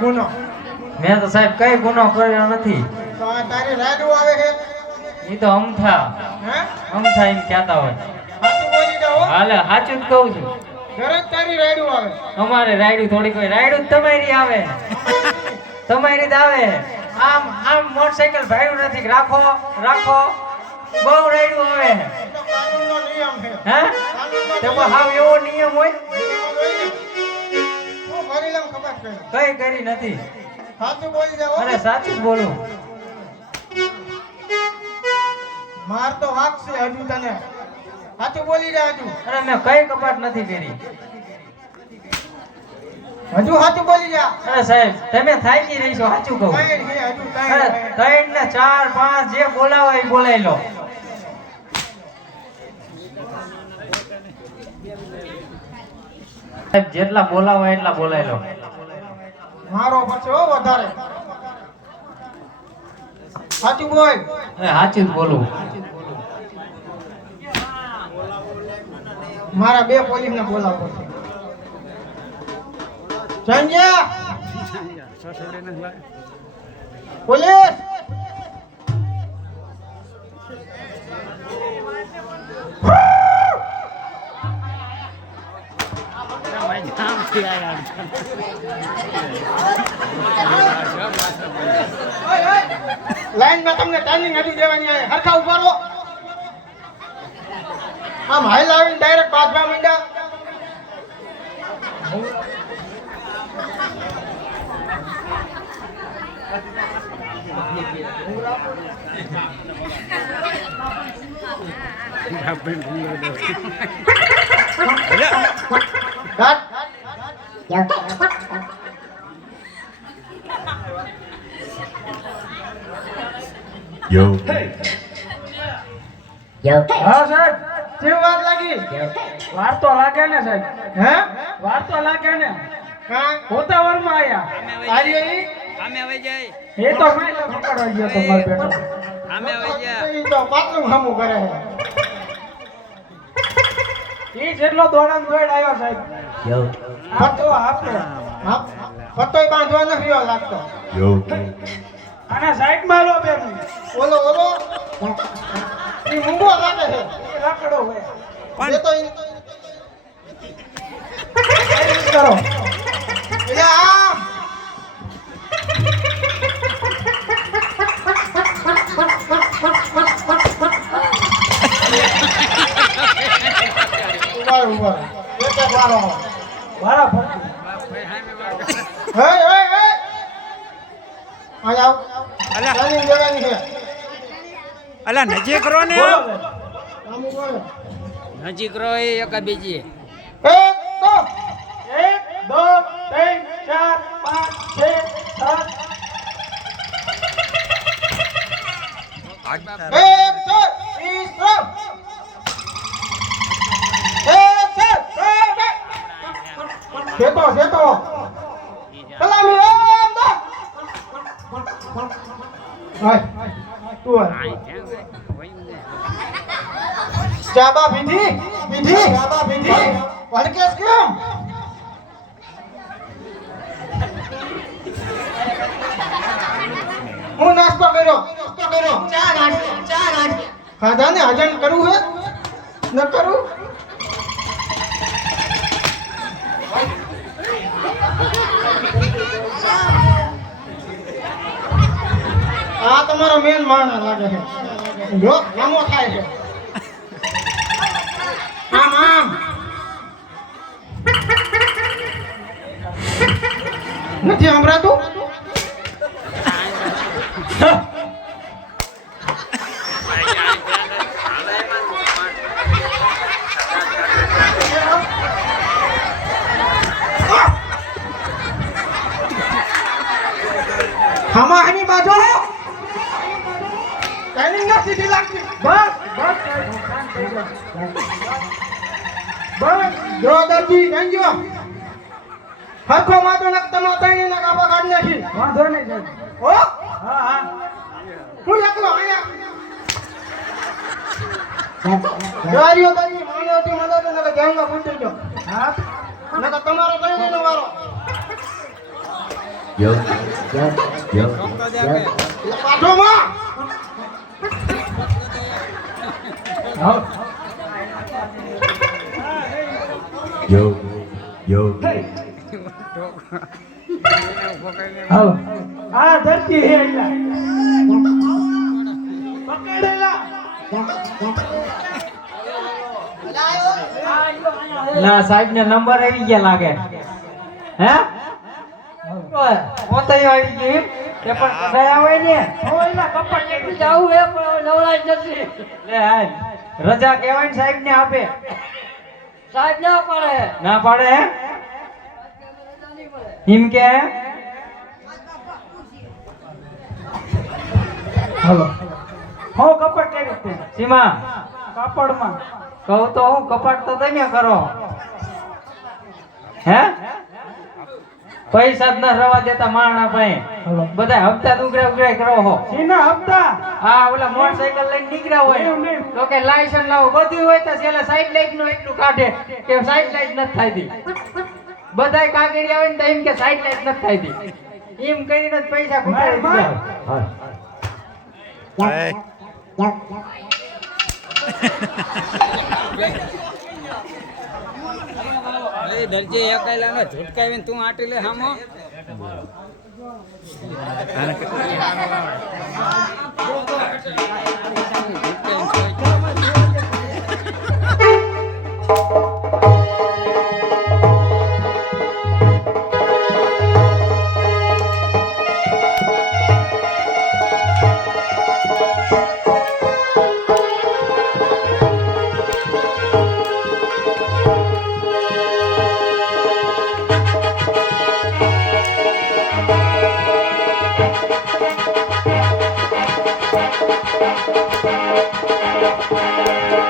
ગુનો મેં તો સાહેબ કઈ ગુનો કર્યો નથી. તો આ તારી રાડું આવે છે ઈ તો અમથા હે એમ કહેતા હોય. સાચું બોલી દો હાલે સાચું જ કહું છું. દરરોજ તારી રાડું આવે અમારે રાયડું થોડી કોઈ રાયડું જ તમારી આવે. તમારી જ આવે. આમ આમ મોટરસાઇકલ ભાડું નથી. રાખો રાખો બહુ રાયડું આવે. તો કાનૂનનો નિયમ છે હે કાનૂનનો તો હાવ એવો નિયમ હોય હું ભરી લઉં ખબર છે કઈ કરી નથી. સાચું બોલી જાઓ અરે સાચું જ બોલું. માર તો વાક છે હજુ તને સાચું બોલી જા હજુ અરે મેં કઈ કપાટ નથી કરી. હજુ સાચું બોલી જા અરે સાહેબ તમે થાકી રહી છો. સાચું કહું. ત્રણ છે હજુ અરે ત્રણ 3 ને 4 5 જે બોલાવો એ બોલાવી લો. સાહેબ જેટલા બોલાવો એટલા બોલાવી લો. મારો પછી હો વધારે સાચું બોલ અરે સાચું જ બોલું. મારા બે પોલીસ ને બોલાવો સંજય પોલીસ લાઈન માં તમને ટાઈમિંગ હજુ દેવાની આવે હરખા ઉભા રહો આમ હાઈ લાવીને ડાયરેક્ટ બાજવા માંડ્યા Yo. હા સાહેબ કેવી વાર લાગી વાર તો લાગે ને સાહેબ, હે વાર તો લાગે ને. હા હોતાવર માં આયા આર્ય ઈ એ તો માઇલો પકડવા ગયો તો મારો બેટો. ઈ તો પાતળું હમું કરે છે એ જેટલો દોડાન દોડ આવ્યો સાહેબ. ફતો આપને હા ફતોય બાંધવા નથી રહ્યો લાગતો Yo. અને સાઈડ માં લો બેન, ઓલો ઈ મૂંગો લાગે છે એ લાકડો હોય. એ તો ઈ સાઈડ કરો. એટલે આમ ઉભા એક એક વારો વારા ફરતી. હે હે હે આય આવ તારી લેવાની છે અલા નજીક રહો ને, બોલો બેન. આમ બોલ નજીક રહો એ એક બીજી. એક તો 1 2 3 4 5 6 7 એક તો ઈશ્વર સેતો સલામી એમ દો હાય તું હાય ચાબા પીધી ચાબા પીધી ભડકેસ કેમ હું નાસ્તો કર્યો ચા નાસ્તો ખાધા ને હજમ કરવું હે ન કરું આ તમારો મેન માણસ લાગે છે જો નામો થાય છે આમ આમ નથી સંભળાતું હમાની બાજુ ટ્રેનિંગ નથી દી લાગતી બસ બસ સાહેબ, શાંત થઈ જાઓ. બસ જો દર્દી ગંજો હરખો માતો નક તમા તઈને નક આપા કાઢ નાખી વાંધો નહીં સાહેબ. ઓ હા હા હું એકલો આયા ગાડીઓ દરી માનો થી મદદ નક જાંગા ફૂટી ગયો હા નક તમારો તઈને નો વારો પાછોમાં હાલો આ ધરતી હે એલા પકડેલા ના સાહેબ ને નંબર આવી ગયા લાગે હે પોતે આવી ગઈ તે પણ કદાય આવે ને ઓલા કપટ નીકળી જાવું હે પણ નવરાય નથી લે હાલ રજા કહેવાય ને સાહેબ ને આપે સાહેબ ના પડે ના પાડે હે એમ કે હાલો હો કપટ કેવી છે સીમા કાપડમાં કહું તો હું કપાટ તો તમે કરો હે પૈસા જ ન રવા દેતા માણા પાસે હાલો બધા હપ્તા ઉઘરા ઉઘરા કરો હો સીના હપ્તા હા ઓલા મોટરસાઇકલ લઈને નીકળ્યા હોય તો કે લાયસન્સ લાવો બધું હોય તો છેલ્લે સાઈડ લાઈટ નું એટલું કાઢે કે સાઈડ લાઈટ નથી થાયતી બધાય કાગળી આવે ને તો એમ કે સાઈડ લાઈટ નથી થાયતી એમ કરીને જ પૈસા ખૂટાડી દીધા એ દરજી એકાયલાનો ઝુટકાવીને તું આટી લે હામો Thank you.